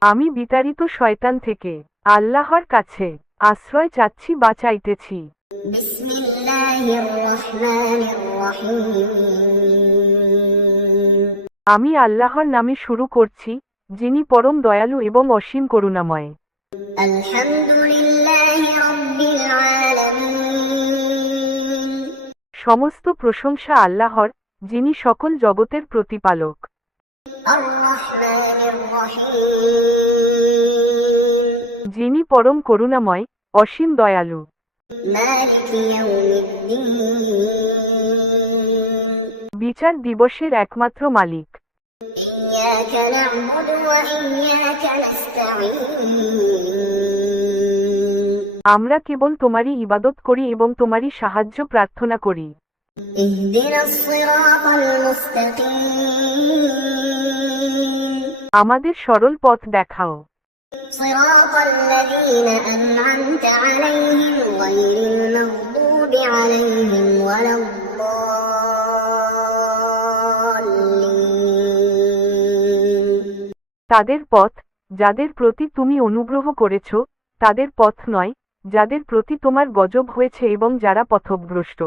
আমি বিতাড়িত শয়তান থেকে আল্লাহর কাছে আশ্রয় চাচ্ছি বা চাইতেছি আমি আল্লাহর নামে শুরু করছি যিনি পরম দয়ালু এবং অসীম করুণাময়। সমস্ত প্রশংসা আল্লাহর যিনি সকল জগতের প্রতিপালক। যিনি পরম করুণাময়, অসীম দয়ালু। বিচার দিবসের একমাত্র মালিক। আমরা কেবল তোমারই ইবাদত করি এবং তোমারই সাহায্য প্রার্থনা করি। আমাদের সরল পথ দেখাও صراط الذين أنعمت عليهم غير المغضوب عليهم ولا الضالين তাদের পথ যাদের প্রতি তুমি অনুগ্রহ করেছ তাদের পথ নয় যাদের প্রতি তোমার গজব হয়েছে এবং যারা পথভ্রষ্ট